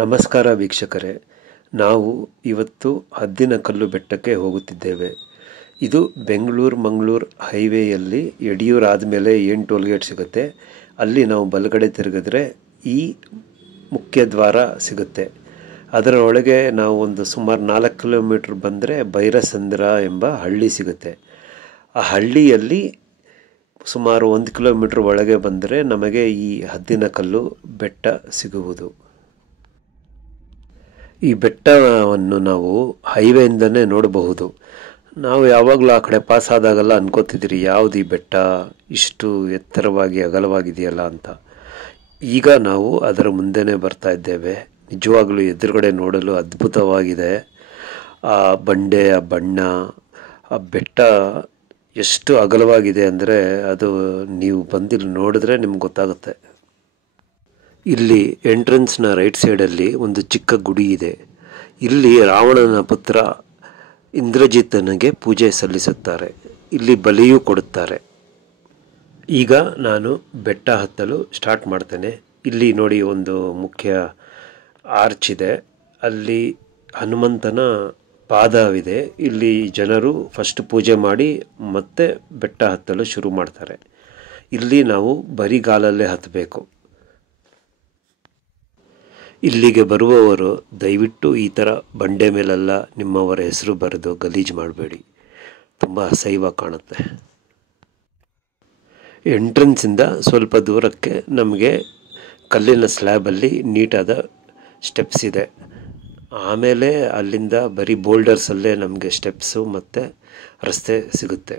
ನಮಸ್ಕಾರ ವೀಕ್ಷಕರೇ, ನಾವು ಇವತ್ತು ಹದ್ದಿನಕಲ್ಲು ಬೆಟ್ಟಕ್ಕೆ ಹೋಗುತ್ತಿದ್ದೇವೆ. ಇದು ಬೆಂಗಳೂರು ಮಂಗಳೂರು ಹೈವೇಯಲ್ಲಿ ಯಡಿಯೂರು ಆದಮೇಲೆ ಏನು ಟೋಲ್ಗೇಟ್ ಸಿಗುತ್ತೆ ಅಲ್ಲಿ ನಾವು ಬಲಗಡೆ ತಿರುಗಿದ್ರೆ ಈ ಮುಖ್ಯ ದ್ವಾರ ಸಿಗುತ್ತೆ. ಅದರ ಒಳಗೆ ನಾವು ಒಂದು ಸುಮಾರು 4 ಕಿಲೋಮೀಟ್ರ್ ಬಂದರೆ ಭೈರಸಂದ್ರ ಎಂಬ ಹಳ್ಳಿ ಸಿಗುತ್ತೆ. ಆ ಹಳ್ಳಿಯಲ್ಲಿ ಸುಮಾರು 1 ಕಿಲೋಮೀಟ್ರ್ ಒಳಗೆ ಬಂದರೆ ನಮಗೆ ಈ ಹದ್ದಿನಕಲ್ಲು ಬೆಟ್ಟ ಸಿಗುವುದು. ಈ ಬೆಟ್ಟವನ್ನು ನಾವು ಹೈವೇಯಿಂದನೇ ನೋಡಬಹುದು. ನಾವು ಯಾವಾಗಲೂ ಆ ಕಡೆ ಪಾಸ್ ಆದಾಗೆಲ್ಲ ಅನ್ಕೋತಿದ್ರಿ, ಯಾವುದು ಈ ಬೆಟ್ಟ ಇಷ್ಟು ಎತ್ತರವಾಗಿ ಅಗಲವಾಗಿದೆಯಲ್ಲ ಅಂತ. ಈಗ ನಾವು ಅದರ ಮುಂದೆನೇ ಬರ್ತಾ ಇದ್ದೇವೆ. ನಿಜವಾಗಲೂ ಎದುರುಗಡೆ ನೋಡಲು ಅದ್ಭುತವಾಗಿದೆ. ಆ ಬಂಡೆ, ಆ ಬಣ್ಣ, ಆ ಬೆಟ್ಟ ಎಷ್ಟು ಅಗಲವಾಗಿದೆ ಅಂದರೆ ಅದು ನೀವು ಬಂದಿಲ್ಲಿ ನೋಡಿದ್ರೆ ನಿಮ್ಗೆ ಗೊತ್ತಾಗುತ್ತೆ. ಇಲ್ಲಿ ಎಂಟ್ರೆನ್ಸ್ನ ರೈಟ್ ಸೈಡಲ್ಲಿ ಒಂದು ಚಿಕ್ಕ ಗುಡಿ ಇದೆ. ಇಲ್ಲಿ ರಾವಣನ ಪುತ್ರ ಇಂದ್ರಜಿತನಿಗೆ ಪೂಜೆ ಸಲ್ಲಿಸುತ್ತಾರೆ. ಇಲ್ಲಿ ಬಲಿಯೂ ಕೊಡುತ್ತಾರೆ. ಈಗ ನಾನು ಬೆಟ್ಟ ಹತ್ತಲು ಸ್ಟಾರ್ಟ್ ಮಾಡ್ತೇನೆ. ಇಲ್ಲಿ ನೋಡಿ, ಒಂದು ಮುಖ್ಯ ಆರ್ಚ್ ಇದೆ, ಅಲ್ಲಿ ಹನುಮಂತನ ಪಾದವಿದೆ. ಇಲ್ಲಿ ಜನರು ಫಸ್ಟ್ ಪೂಜೆ ಮಾಡಿ ಮತ್ತೆ ಬೆಟ್ಟ ಹತ್ತಲು ಶುರು ಮಾಡ್ತಾರೆ. ಇಲ್ಲಿ ನಾವು ಬರಿಗಾಲಲ್ಲೇ ಹತ್ತಬೇಕು. ಇಲ್ಲಿಗೆ ಬರುವವರು ದಯವಿಟ್ಟು ಈ ಥರ ಬಂಡೆ ಮೇಲೆಲ್ಲ ನಿಮ್ಮವರ ಹೆಸರು ಬರೆದು ಗಲೀಜು ಮಾಡಬೇಡಿ, ತುಂಬ ಅಸಹ್ಯವಾಗಿ ಕಾಣುತ್ತೆ. ಎಂಟ್ರೆನ್ಸಿಂದ ಸ್ವಲ್ಪ ದೂರಕ್ಕೆ ನಮಗೆ ಕಲ್ಲಿನ ಸ್ಲ್ಯಾಬಲ್ಲಿ ನೀಟಾದ ಸ್ಟೆಪ್ಸ್ ಇದೆ. ಆಮೇಲೆ ಅಲ್ಲಿಂದ ಬರೀ ಬೋಲ್ಡರ್ಸಲ್ಲೇ ನಮಗೆ ಸ್ಟೆಪ್ಸು ಮತ್ತು ರಸ್ತೆ ಸಿಗುತ್ತೆ.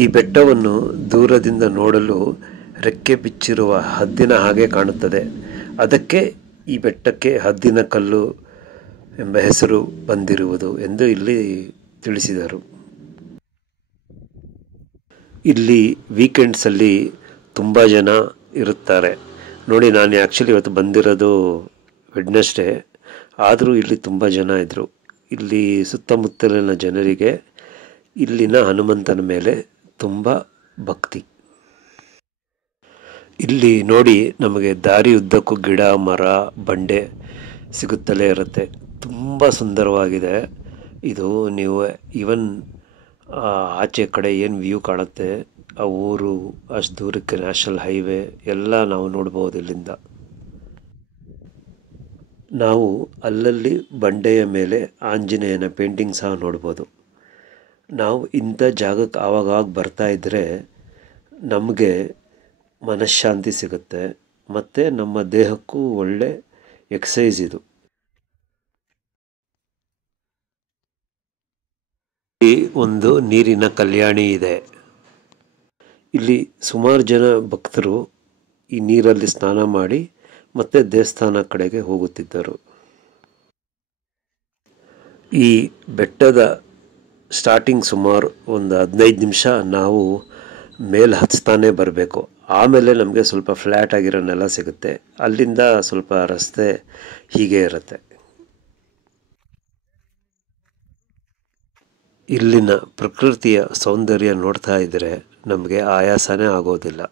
ಈ ಬೆಟ್ಟವನ್ನು ದೂರದಿಂದ ನೋಡಲು ರೆಕ್ಕೆ ಬಿಚ್ಚಿರುವ ಹದ್ದಿನ ಹಾಗೆ ಕಾಣುತ್ತದೆ. ಅದಕ್ಕೆ ಈ ಬೆಟ್ಟಕ್ಕೆ ಹದ್ದಿನಕಲ್ಲು ಎಂಬ ಹೆಸರು ಬಂದಿರುವುದು ಎಂದು ಇಲ್ಲಿ ತಿಳಿಸಿದರು. ಇಲ್ಲಿ ವೀಕೆಂಡ್ಸಲ್ಲಿ ತುಂಬ ಜನ ಇರುತ್ತಾರೆ. ನೋಡಿ, ನಾನು ಆ್ಯಕ್ಚುಲಿ ಇವತ್ತು ಬಂದಿರೋದು ವೆಡ್ನೆಸ್ಡೇ, ಆದರೂ ಇಲ್ಲಿ ತುಂಬ ಜನ ಇದ್ದರು. ಇಲ್ಲಿ ಸುತ್ತಮುತ್ತಲಿನ ಜನರಿಗೆ ಇಲ್ಲಿನ ಹನುಮಂತನ ಮೇಲೆ ತುಂಬ ಭಕ್ತಿ. ಇಲ್ಲಿ ನೋಡಿ, ನಮಗೆ ದಾರಿ ಉದ್ದಕ್ಕೂ ಗಿಡ, ಮರ, ಬಂಡೆ ಸಿಗುತ್ತಲೇ ಇರುತ್ತೆ. ತುಂಬ ಸುಂದರವಾಗಿದೆ ಇದು. ನೀವು ಈವನ್ ಆಚೆ ಕಡೆ ಏನು ವ್ಯೂ ಕಾಣುತ್ತೆ, ಆ ಊರು, ಅಷ್ಟು ದೂರಕ್ಕೆ ನ್ಯಾಷನಲ್ ಹೈವೇ ಎಲ್ಲ ನಾವು ನೋಡ್ಬೋದು ಇಲ್ಲಿಂದ. ನಾವು ಅಲ್ಲಲ್ಲಿ ಬಂಡೆಯ ಮೇಲೆ ಆಂಜನೇಯನ ಪೇಂಟಿಂಗ್ ಸಹ ನೋಡ್ಬೋದು. ನಾವು ಇಂಥ ಜಾಗಕ್ಕೆ ಆವಾಗಾಗ ಬರ್ತಾ ಇದ್ದರೆ ನಮಗೆ ಮನಃಶಾಂತಿ ಸಿಗುತ್ತೆ ಮತ್ತು ನಮ್ಮ ದೇಹಕ್ಕೂ ಒಳ್ಳೆ ಎಕ್ಸಸೈಸ್ ಇದು. ಇಲ್ಲಿ ಒಂದು ನೀರಿನ ಕಲ್ಯಾಣಿ ಇದೆ. ಇಲ್ಲಿ ಸುಮಾರು ಜನ ಭಕ್ತರು ಈ ನೀರಲ್ಲಿ ಸ್ನಾನ ಮಾಡಿ ಮತ್ತೆ ದೇವಸ್ಥಾನ ಕಡೆಗೆ ಹೋಗುತ್ತಿದ್ದರು. ಈ ಬೆಟ್ಟದ ಸ್ಟಾರ್ಟಿಂಗ್ ಸುಮಾರು ಒಂದು 15 ನಿಮಿಷ ನಾವು ಮೇಲೆ ಹತ್ಸ್ತಾನೆ ಬರಬೇಕು. ಆಮೇಲೆ ನಮಗೆ ಸ್ವಲ್ಪ ಫ್ಲ್ಯಾಟ್ ಆಗಿರೋ ನೆಲ ಸಿಗುತ್ತೆ. ಅಲ್ಲಿಂದ ಸ್ವಲ್ಪ ರಸ್ತೆ ಹೀಗೆ ಇರುತ್ತೆ. ಇಲ್ಲಿನ ಪ್ರಕೃತಿಯ ಸೌಂದರ್ಯ ನೋಡ್ತಾ ಇದ್ದರೆ ನಮಗೆ ಆಯಾಸನೇ ಆಗೋದಿಲ್ಲ.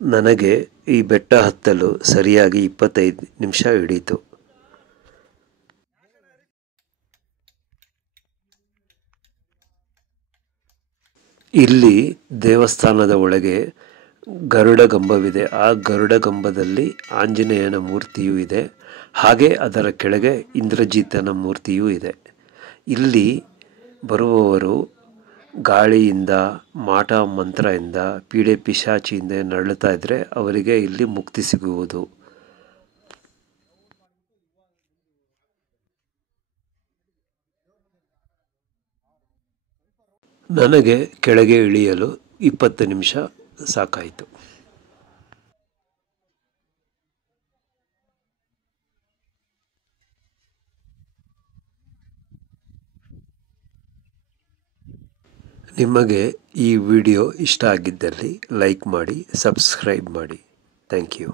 ನನಗೆ ಈ ಬೆಟ್ಟ ಹತ್ತಲು ಸರಿಯಾಗಿ 25 ನಿಮಿಷ ಹಿಡಿಯಿತು. ಇಲ್ಲಿ ದೇವಸ್ಥಾನದ ಒಳಗೆ ಗರುಡಗಂಬವಿದೆ. ಆ ಗರುಡಗಂಬದಲ್ಲಿ ಆಂಜನೇಯನ ಮೂರ್ತಿಯೂ ಇದೆ. ಹಾಗೆ ಅದರ ಕೆಳಗೆ ಇಂದ್ರಜಿತನ ಮೂರ್ತಿಯೂ ಇದೆ. ಇಲ್ಲಿ ಬರುವವರು ಗಾಳಿಯಿಂದ, ಮಾಟ ಮಂತ್ರದಿಂದ, ಪೀಡೆ ಪಿಶಾಚಿಯಿಂದ ನರಳುತ್ತಾ ಇದ್ದರೆ ಅವರಿಗೆ ಇಲ್ಲಿ ಮುಕ್ತಿ ಸಿಗುವುದು. ನನಗೆ ಕೆಳಗೆ ಇಳಿಯಲು 20 ನಿಮಿಷ ಸಾಕಾಯಿತು. ನಿಮಗೆ ಈ ವಿಡಿಯೋ ಇಷ್ಟ ಆಗಿದ್ದಲ್ಲಿ ಲೈಕ್ ಮಾಡಿ, ಸಬ್ಸ್ಕ್ರೈಬ್ ಮಾಡಿ. Thank you.